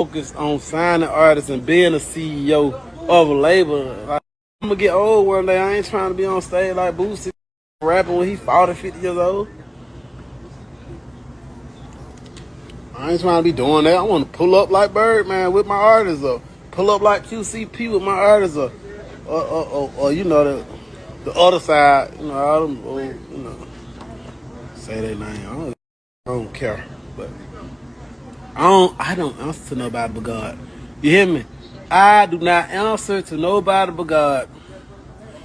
focus on signing artists and being a CEO of a label. Like, I'm gonna get old one day. I ain't trying to be on stage like Boosie rapping when he 40, 50 years old. I ain't trying to be doing that. I want to pull up like Birdman with my artists, or pull up like QCP with my artists, or you know the other side. You know, all them old, you know, say their name. I don't care, but I don't answer to nobody but God. You hear me? I do not answer to nobody but God.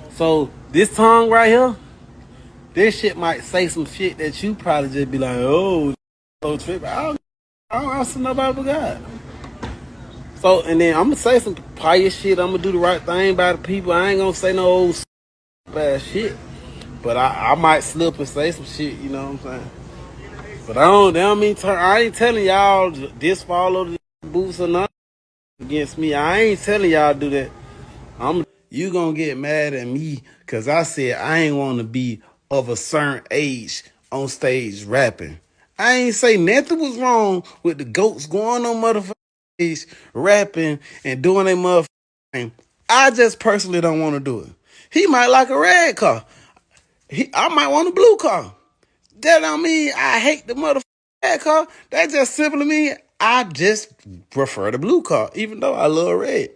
So this tongue right here, this shit might say some shit that you probably just be like, oh, so tripping. I don't answer to nobody but God. So, and then I'm gonna say some pious shit. I'm gonna do the right thing by the people. I ain't gonna say no old bad shit. But I might slip and say some shit, you know what I'm saying? But that don't mean I ain't telling y'all this follow the boots or nothing against me. I ain't telling y'all do that. You gonna get mad at me because I said I ain't want to be of a certain age on stage rapping. I ain't say nothing was wrong with the goats going on motherfucking stage rapping and doing their motherfucking thing. I just personally don't want to do it. He might like a red car. I might want a blue car. That don't mean I hate the motherfucking red car. That just simply mean I just prefer the blue car, even though I love red.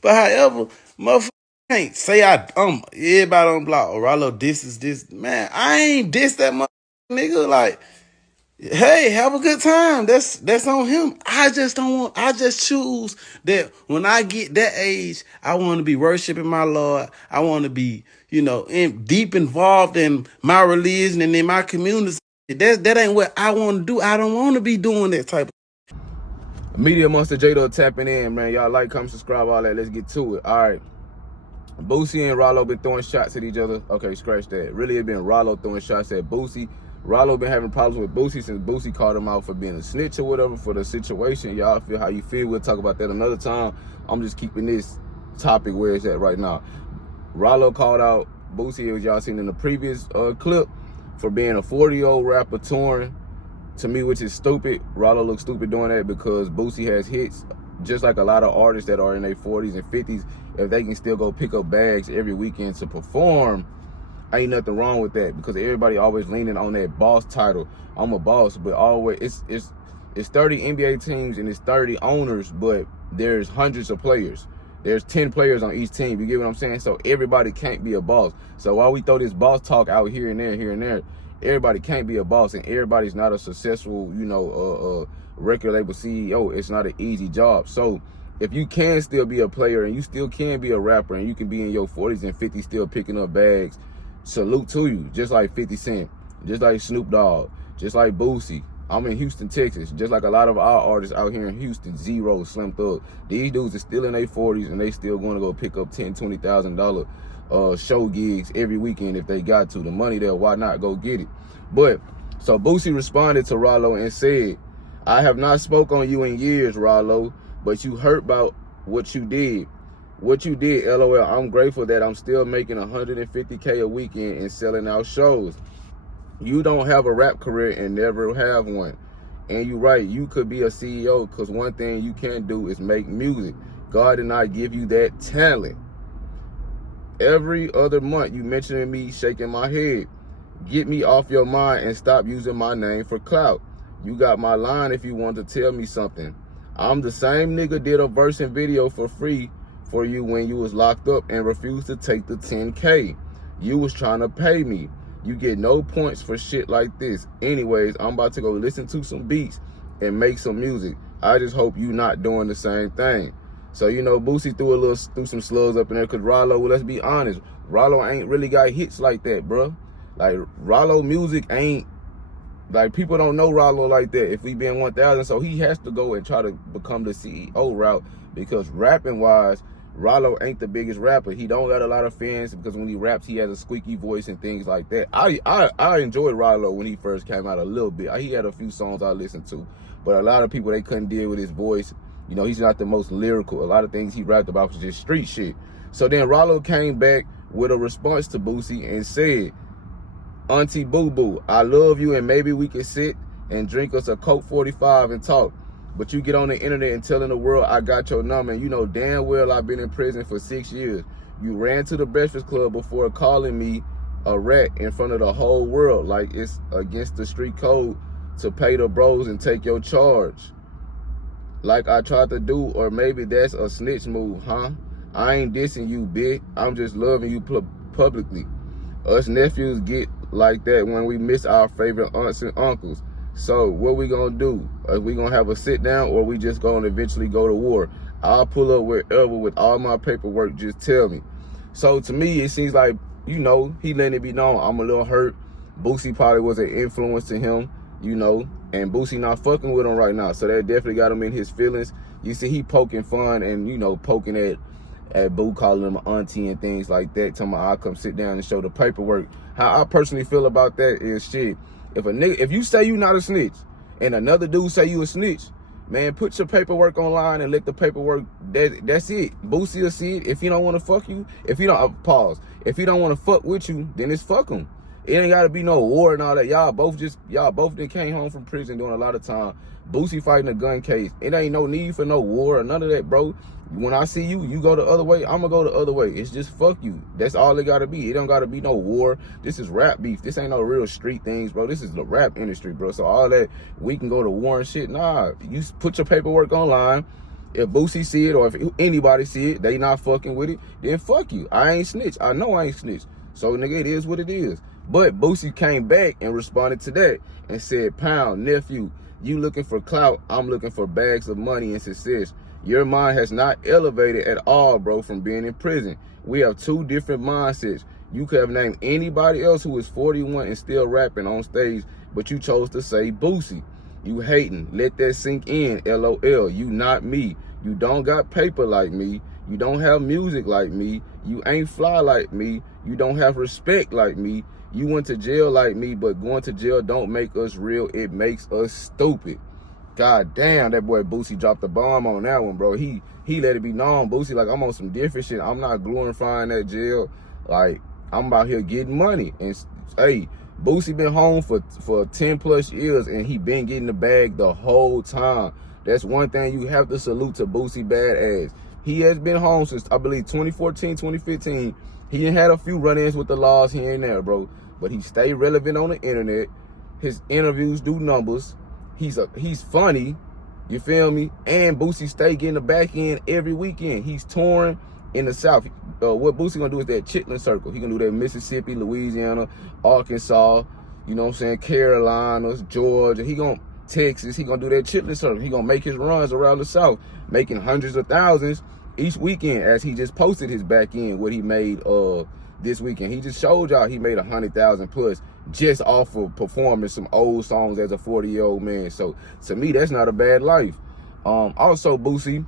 But however, motherfucker can't say everybody on block or Ralo this is this. Man, I ain't diss that motherfucker nigga. Like, hey, have a good time. That's on him. I just choose that when I get that age, I want to be worshiping my Lord. I want to be, deep involved in my religion and in my community. That ain't what I want to do. I don't want to be doing that type of Media Monster J-Do tapping in, man. Y'all like, comment, subscribe, all that. Let's get to it. All right. Boosie and Ralo been throwing shots at each other. Okay, scratch that. Really, it been Ralo throwing shots at Boosie. Ralo been having problems with Boosie since Boosie called him out for being a snitch or whatever for the situation. Y'all feel how you feel. We'll talk about that another time. I'm just keeping this topic where it's at right now. Ralo called out Boosie, as y'all seen in the previous clip, for being a 40-year-old rapper touring. To me, which is stupid. Ralo looks stupid doing that because Boosie has hits, just like a lot of artists that are in their 40s and 50s. If they can still go pick up bags every weekend to perform, ain't nothing wrong with that, because everybody always leaning on that boss title. I'm a boss, but always it's 30 NBA teams and it's 30 owners, but there's hundreds of players. There's 10 players on each team. You get what I'm saying? So everybody can't be a boss. So while we throw this boss talk out here and there, everybody can't be a boss, and everybody's not a successful, record label CEO. It's not an easy job. So if you can still be a player and you still can be a rapper and you can be in your 40s and 50s still picking up bags, salute to you. Just like 50 Cent, just like Snoop Dogg, just like Boosie. I'm in Houston, Texas, just like a lot of our artists out here in Houston, Zero, Slim Thug. These dudes are still in their 40s and they still going to go pick up $10,000, $20,000 show gigs every weekend if they got to. The money there, why not go get it? But, so Boosie responded to Ralo and said, I have not spoke on you in years, Ralo, but you hurt about what you did. What you did, LOL. I'm grateful that I'm still making $150K a weekend and selling out shows. You don't have a rap career and never have one. And you're right, you could be a CEO, because one thing you can't do is make music. God did not give you that talent. Every other month you mentioning me, shaking my head. Get me off your mind and stop using my name for clout. You got my line if you want to tell me something. I'm the same nigga did a verse and video for free for you when you was locked up and refused to take the 10K. You was trying to pay me. You get no points for shit like this. Anyways, I'm about to go listen to some beats and make some music. I just hope you not doing the same thing. So, Boosie threw some slugs up in there, because Ralo, well, let's be honest, Ralo ain't really got hits like that, bro. Like, Ralo music ain't, like, people don't know Ralo like that if we been 1,000. So he has to go and try to become the CEO route, because rapping wise, Ralo ain't the biggest rapper. He don't got a lot of fans because when he raps, he has a squeaky voice and things like that. I enjoyed Ralo when he first came out a little bit. He had a few songs I listened to, but a lot of people, they couldn't deal with his voice. He's not the most lyrical. A lot of things he rapped about was just street shit. So then Ralo came back with a response to Boosie and said, Auntie Boo Boo, I love you, and maybe we can sit and drink us a Coke 45 and talk. But you get on the internet and telling the world I got your number, and you know damn well I've been in prison for 6 years. You ran to the Breakfast Club before calling me a rat in front of the whole world, like it's against the street code to pay the bros and take your charge, like I tried to do. Or maybe that's a snitch move, huh? I ain't dissing you, bitch. I'm just loving you publicly. Us nephews get like that when we miss our favorite aunts and uncles. So what we gonna do? Are we gonna have a sit down, or we just gonna eventually go to war? I'll pull up wherever with all my paperwork, just tell me. So to me, it seems like, you know, he letting it be known I'm a little hurt. Boosie probably was an influence to him, you know, and Boosie not fucking with him right now. So that definitely got him in his feelings. You see, he poking fun and, you know, poking at Boo, calling him an auntie and things like that. Telling me I'll come sit down and show the paperwork. How I personally feel about that is, shit, if you say you not a snitch and another dude say you a snitch, man, put your paperwork online and let the paperwork, that's it. Boosie will see it. If he don't want to fuck you, if he don't, pause. If he don't want to fuck with you, then it's fuck him. It ain't gotta be no war and all that. Y'all both then came home from prison doing a lot of time. Boosie fighting a gun case. It ain't no need for no war or none of that, bro. When I see you, you go the other way, I'm gonna go the other way. It's just fuck you. That's all it gotta be. It don't gotta be no war. This is rap beef. This ain't no real street things, bro. This is the rap industry, bro. So all that, we can go to war and shit. Nah, you put your paperwork online. If Boosie see it or if anybody see it, they not fucking with it, then fuck you. I ain't snitch. I know I ain't snitch. So nigga, it is what it is. But Boosie came back and responded to that and said, Pound, nephew, you looking for clout, I'm looking for bags of money and success. Your mind has not elevated at all, bro, from being in prison. We have two different mindsets. You could have named anybody else who is 41 and still rapping on stage, but you chose to say Boosie. You hating. Let that sink in, LOL. You not me. You don't got paper like me. You don't have music like me. You ain't fly like me. You don't have respect like me. You went to jail like me, but going to jail don't make us real. It makes us stupid. God damn, that boy Boosie dropped the bomb on that one, bro. He let it be known. Boosie, like, I'm on some different shit. I'm not glorifying that jail. Like, I'm out here getting money. And hey, Boosie been home for 10 plus years and he been getting the bag the whole time. That's one thing you have to salute to Boosie badass. He has been home since, I believe, 2014, 2015. He had a few run-ins with the laws here and there, bro. But he stayed relevant on the internet. His interviews do numbers. He's funny, you feel me? And Boosie stay getting the back end every weekend. He's touring in the South. What Boosie gonna do is that Chitlin Circle. He gonna do that Mississippi, Louisiana, Arkansas, you know what I'm saying, Carolinas, Georgia. He gonna Texas. He gonna do that Chitlin Circle. He gonna make his runs around the South, making hundreds of thousands each weekend. As he just posted his back end, what he made this weekend. He just showed y'all he made 100,000 plus just off of performing some old songs as a 40-year-old man. So to me, that's not a bad life. Also Boosie,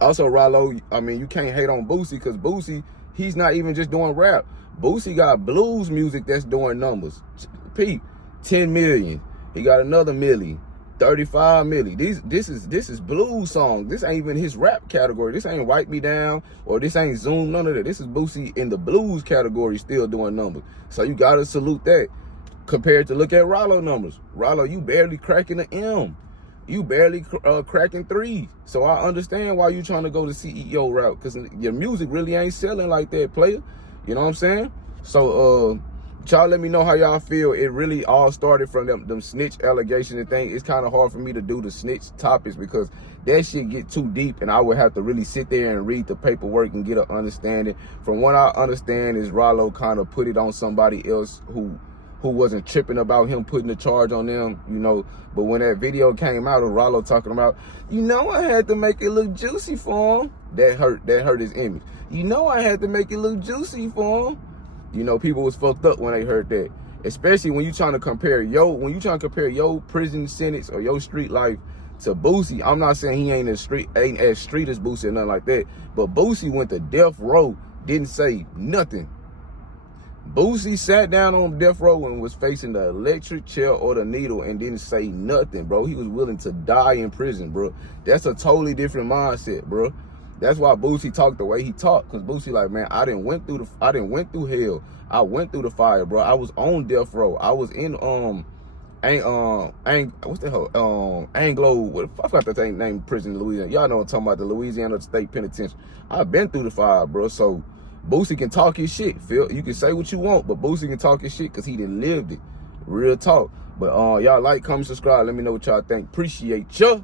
also Ralo, I mean, you can't hate on Boosie because Boosie, he's not even just doing rap. Boosie got blues music that's doing numbers. Pete, 10 million. He got another million. 35 million. This is blues song. This ain't even his rap category. This ain't Wipe Me Down or this ain't Zoom, none of that. This is Boosie in the blues category still doing numbers. So you gotta salute that. Compared to look at Ralo numbers. Ralo, you barely cracking the M. You barely cracking 3. So I understand why you trying to go the CEO route, because your music really ain't selling like that, player. You know what I'm saying? So y'all let me know how y'all feel. It really all started from them snitch allegations and things. It's kind of hard for me to do the snitch topics because that shit get too deep and I would have to really sit there and read the paperwork and get an understanding. From what I understand is Ralo kind of put it on somebody else who wasn't tripping about him putting the charge on them, you know. But when that video came out of Ralo talking about, you know, I had to make it look juicy for him, that hurt his image. You know, I had to make it look juicy for him. You know, people was fucked up when they heard that. Especially when you trying to compare your prison sentence or your street life to Boosie. I'm not saying he ain't as street as Boosie or nothing like that. But Boosie went to death row, didn't say nothing. Boosie sat down on death row and was facing the electric chair or the needle and didn't say nothing, bro. He was willing to die in prison, bro. That's a totally different mindset, bro. That's why Boosie talked the way he talked, because Boosie like, man, I didn't went through hell. I went through the fire, bro. I was on death row. I was in what's the hell? Anglo, I forgot the thing name prison in Louisiana. Y'all know what I'm talking about, the Louisiana State Penitentiary. I've been through the fire, bro. So Boosie can talk his shit. Phil, you can say what you want, but Boosie can talk his shit because he done lived it. Real talk. But y'all like, comment, subscribe. Let me know what y'all think. Appreciate ya.